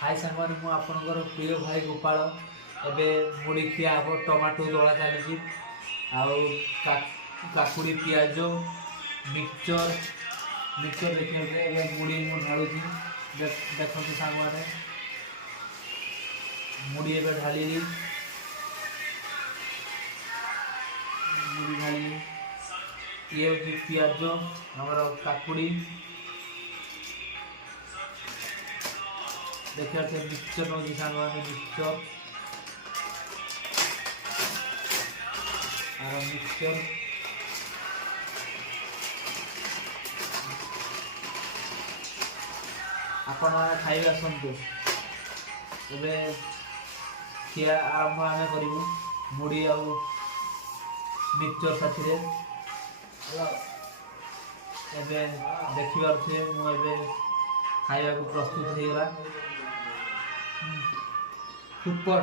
हाय सांगवान मु आपणकर प्रिय भाई गोपाल एबे मुड़ी खिया हम टमाटो दला चली काकुड़ी पियाज मिक्सचर मिक्सचर देखिए मुड़ी मु ढालू देखते सांग मैंने मुड़ी एवं ढाली मुड़ी ढाली ये हूँ पियाज आमर काकुड़ी देखिए से मिक्सचर नौ सांग मैंने मिक्सचर और मिक्सचर आपण मैंने खाइबा आसतु ए खिया आरंभ आम करूँ मुड़ी आ मिक्सचर साथी देखिए मुझे खाइबा प्रस्तुत हो गला सुपर।